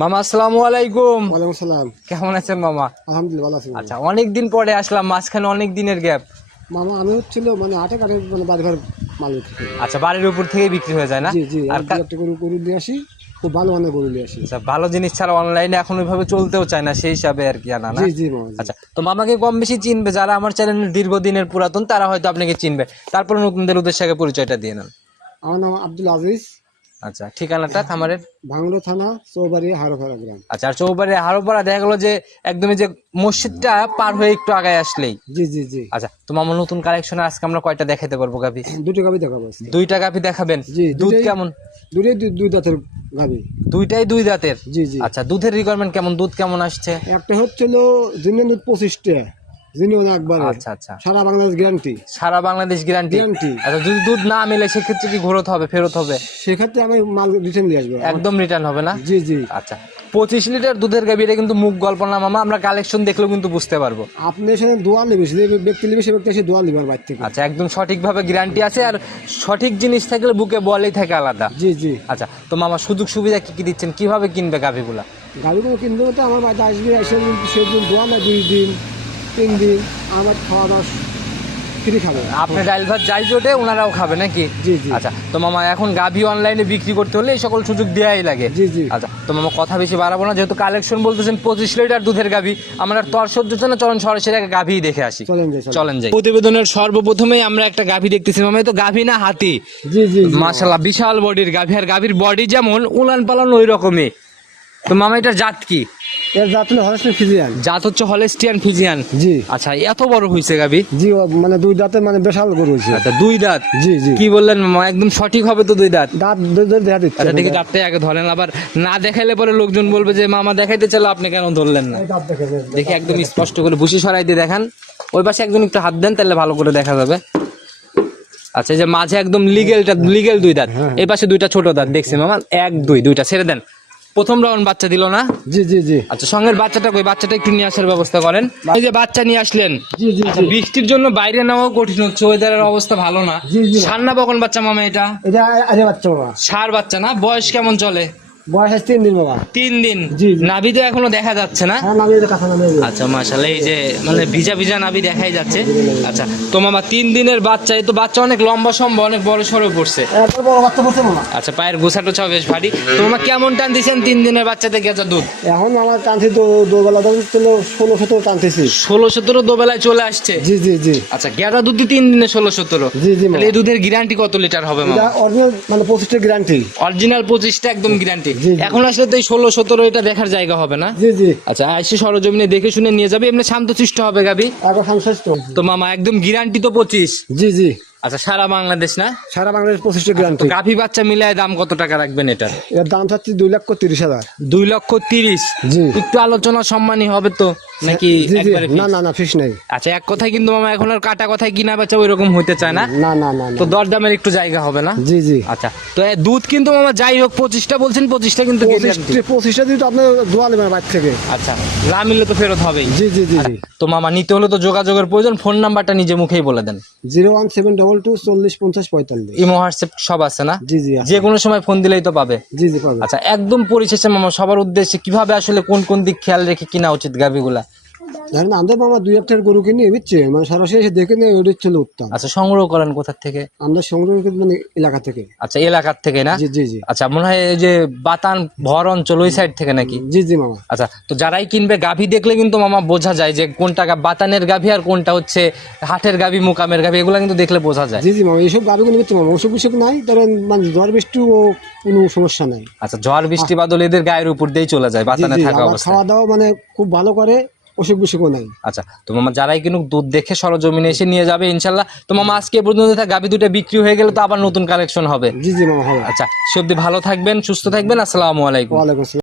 মামা আসসালামু আলাইকুম। ওয়ালাইকুম সালাম। কেমন আছেন মামা? আলহামদুলিল্লাহ ভালো আছি। আচ্ছা অনেক দিন পরে আসলাম মাঝখানে অনেক দিনের গ্যাপ। মামা আমি হচ্ছিল মানে আটে কাঠে মানে বাড়ি ঘর মাল থেকে। আচ্ছা বাড়ির উপর থেকেই বিক্রি হয়ে যায় না? জি জি আর আর কা- একটা গরু গরু নিয়ে আসি খুব ভালো গরু নিয়ে আসি। আচ্ছা ভালো জিনিস ছাড়া অনলাইনে এখন ওইভাবে চলতেও চায় না সেই হিসাবে আর কি আনা না? জি জি মামা। আচ্ছা তো মামাকে কম বেশি চিনবে যারা আমার চ্যানেলের দীর্ঘদিনের পুরাতন তারা হয়তো আপনাকে চিনবে। তারপরে নতুনদের উদ্দেশ্যে পরিচয়টা দিয়ে নেন। আমার নাম আব্দুল আজিজ। আচ্ছা ঠিকানাটা খামারের ভাঙড়ো থানা চৌবাড়ি হারোফাড়া গ্রাম। আচ্ছা আর চৌবাড়ি হারোপাড়া দেখা গেলো যে একদমই যে মসজিদটা পার হয়ে একটু আগায় আসলেই। জি জি জি। আচ্ছা তো মামা নতুন কালেকশনে আজকে আমরা কয়টা দেখাতে পারব গাভি? দুটো গাবি দেখাবো দুইটা গাভি দেখাবেন? জি, দুধ কেমন? দুটোই দুই- দাঁতের গাবি দুইটাই দুই দাঁতের? জি জি। আচ্ছা দুধের রিকোয়ারমেন্ট কেমন? দুধ কেমন আসছে? একটা হচ্ছিল দিনের দুধ পঁচিশটা। একবার। আচ্ছা আচ্ছা। সারা বাংলাদেশ গ্যারান্টি সারা বাংলাদেশ গ্যারান্টি গ্যারান্টি আচ্ছা যদি দুধ না মিলে সেক্ষেত্রে কি ঘোরত হবে ফেরত হবে? সেক্ষেত্রে আমি মাল রিটার্ন দিয়ে আসব। একদম রিটার্ন হবে না? জি জি। আচ্ছা। পঁচিশ লিটার দুধের গাভি এটা কিন্তু মুখ গল্প না মামা আমরা কালেকশন দেখলেও কিন্তু বুঝতে পারব। আপনি দোয়া নেবে ব্যক্তি নেবে সে ব্যক্তি এসে দোয়া নেবে আর বাইর থেকে। আচ্ছা একদম সঠিকভাবে গ্যারান্টি আছে আর সঠিক জিনিস থাকলে বুকে বলেই থাকে আলাদা। জি জি। আচ্ছা তো মামা সুযোগ সুবিধা কি কি দিচ্ছেন? কীভাবে কিনবে গাভিগুলা? গাড়িগুলো কিনতে হতে আমার বাড়িতে আসবে এসে সেদিন দোয়া না দুই দিন। তিন দিন আমার খাওয়া দাওয়া ফ্রি খাবে। আপনি ডাইল ভাত যাই জোটে ওনারাও খাবে নাকি? জি জি। আচ্ছা তো মামা এখন গাভি অনলাইনে বিক্রি করতে হলে এই সকল সুযোগ দেওয়াই লাগে। জি জি। আচ্ছা তো মামা কথা বেশি বাড়াবো না যেহেতু কালেকশন বলতেছেন পঁচিশ লিটার দুধের গাভি আমরা তর সহ্য না চলন সরাসরি একটা গাভি দেখে আসি। চলেন যাই প্রতিবেদনের সর্বপ্রথমেই আমরা একটা গাভি দেখতেছি মামা এই তো গাভি না হাতি? জি জি জি। মাশাল্লাহ বিশাল বডির গাভি আর গাভির বডি যেমন উলান পালান ওই রকমই তো মামা এটার জাত কি? এর জাত হলো হরেস্ট ফিজিয়ান। জাত হচ্ছে হলেস্টিয়ান ফিজিয়ান? জি। আচ্ছা এত বড় হয়েছে গাভি? জি মানে দুই দাঁতে মানে বিশাল গরু হয়েছে আচ্ছা দুই দাঁত? জি জি। কি বললেন মামা একদম সঠিক হবে তো দুই দাঁত? দাঁত দুই দাঁত দেখা দিচ্ছে আচ্ছা দেখি দাঁতটাই আগে ধরেন আবার না দেখাইলে পরে লোকজন বলবে যে মামা দেখাইতে চাইলো আপনি কেন ধরলেন না? দেখে একদম স্পষ্ট করে ভুসি সরাই দিয়ে দেখান। ওই পাশে একজন একটু হাত দেন তাহলে ভালো করে দেখা যাবে। আচ্ছা যে মাঝে একদম লিগেলটা লিগেল দুই দাঁত। এই পাশে দুইটা ছোট দাঁত দেখছি মামা? এক দুই দুইটা ছেড়ে দেন। প্রথম রাউন্ড বাচ্চা দিল না? জি জি জি। আচ্ছা সঙ্গের বাচ্চাটা কই? বাচ্চাটা একটু নিয়ে আসার ব্যবস্থা করেন। এই যে বাচ্চা নিয়ে আসলেন। জি জি আচ্ছা বৃষ্টির জন্য বাইরে নেওয়াও কঠিন হচ্ছে ওয়েদারের অবস্থা ভালো না। জি, জি। সান্না বকন বাচ্চা মামা এটা? এটা আরে বাচ্চা বাবা সার বাচ্চা না? বয়স কেমন চলে? বয়স তিন দিন বাবা। তিন দিন। নাভি তো এখনও দেখা যাচ্ছে না? হ্যাঁ আচ্ছা মাশাল্লাহ এই যে মানে ভিজা ভিজা নাভি দেখাই যাচ্ছে। আচ্ছা তো মামা তিন দিনের বাচ্চা এই তো বাচ্চা অনেক লম্বা সম্ভব অনেক বড় সড়ো পড়ছে। মামা। আচ্ছা পায়ের গোছাটো চাও বেশ ভারী। তো মামা কেমন টান দিয়েছেন তিন দিনের বাচ্চাতে গেছে দুধ এখন আমার টানছি তো দোবেলা ছিল ষোলো সতেরো টানতেছি। ষোলো সতেরো দোবেলায় চলে আসছে? জি জি জি। আচ্ছা গেঁদা দুধ তিন দিনে ষোলো সতেরো। জি জি এই দুধের গ্যারান্টি কত লিটার হবে মামা? অরিজিনাল মানে পঁচিশটা গ্যারান্টি অরিজিনাল পঁচিশটা একদম গ্যারান্টি। এখন আসলে তো এই ষোলো সতেরো এটা দেখার জায়গা হবে না? জি জি। আচ্ছা আইসি সরজমিনে দেখে শুনে নিয়ে যাবে এমনি শান্ত শান্তশিষ্ট হবে গাবি। একবার তো মামা একদম গ্যারান্টি তো পঁচিশ। জি জি। আচ্ছা সারা বাংলাদেশ না? সারা বাংলাদেশ পঁচিশটা তো গ্যারান্টি গাভী বাচ্চা মিলায় দাম কত টাকা রাখবেন এটার? এর দাম চাচ্ছি দুই লক্ষ তিরিশ হাজার। দুই লক্ষ তিরিশ। জি। একটু আলোচনা সম্মানী হবে তো। নাকি না না না ফিস নেই। আচ্ছা এক কথায় কিন্তু মামা এখন আর কাটা কথায় কিনা বেচা ওই রকম হইতে চায় না। না না না। তো দর দামের একটু জায়গা হবে না? জি জি। আচ্ছা তো দুধ কিন্তু মামা যাই হোক পঁচিশটা বলছেন পঁচিশটা কিন্তু পঁচিশটা আপনার দোয়া নেবেন বাইর থেকে। আচ্ছা না মিললে তো ফেরত হবেই। জি জি জি জি। তো মামা নিতে হলে তো যোগাযোগের প্রয়োজন ফোন নাম্বারটা নিজে মুখেই বলে দেন। Zero one seven double two চল্লিশ পঞ্চাশ পঁয়তাল্লিশ। ইমো হোয়াটসঅ্যাপ সব আছে না? জি জি। যে কোনো সময় ফোন দিলেই তো পাবে। জি জি পাবে। আচ্ছা একদম পরিশেষে মামা সবার উদ্দেশ্যে কীভাবে আসলে কোন কোন দিক খেয়াল রেখে কিনা উচিত গাভিগুলা? ধরেন আমাদের মামা দুই একটার গরু কিনে বুঝছে? মানে সরাসরি এসে দেখে নিয়ে ওইটা ছিল উত্তম আচ্ছা সংগ্রহ করেন কোথা থেকে? আমরা সংগ্রহ করি মানে এলাকা থেকে। আচ্ছা এলাকার থেকে না? জি জি জি। আচ্ছা মনে হয় এই যে বাতান ভর অঞ্চল ওই সাইড থেকে নাকি? জি জি মামা। আচ্ছা তো যারাই কিনবে গাভী দেখলে কিন্তু মামা বোঝা যায় যে কোনটা গা- বাতানের গাভী আর কোনটা হচ্ছে হাটের গাভী মোকামের গাভী এগুলো কিন্তু দেখলে বোঝা যায়। জি জি মামা এইসব গাড়িগুলো বুঝছে মামা? অসুখ বিসুখ নাই ধরেন মানে ঝড় বৃষ্টি ও কোনো সমস্যা নাই। আচ্ছা ঝড় বৃষ্টি বাদল এদের গায়ের উপর দিয়েই চলে যায় জি বাতানে জি থাকা অবস্থায়। খাওয়া দাওয়া মানে খুব ভালো করে অসুখ বিসুখও নাই। আচ্ছা তো মামা যারাই কিন্তু দুধ দেখে সরজমিনে এসে নিয়ে যাবে ইনশাল্লাহ। তো মামা আজকে পর্যন্ত গাভি দুটো বিক্রি হয়ে গেলে তো আবার নতুন কালেকশন হবে। জি জি মামা হবে। আচ্ছা সে অব্দি ভালো থাকবেন সুস্থ থাকবেন আসসালামু আলাইকুম।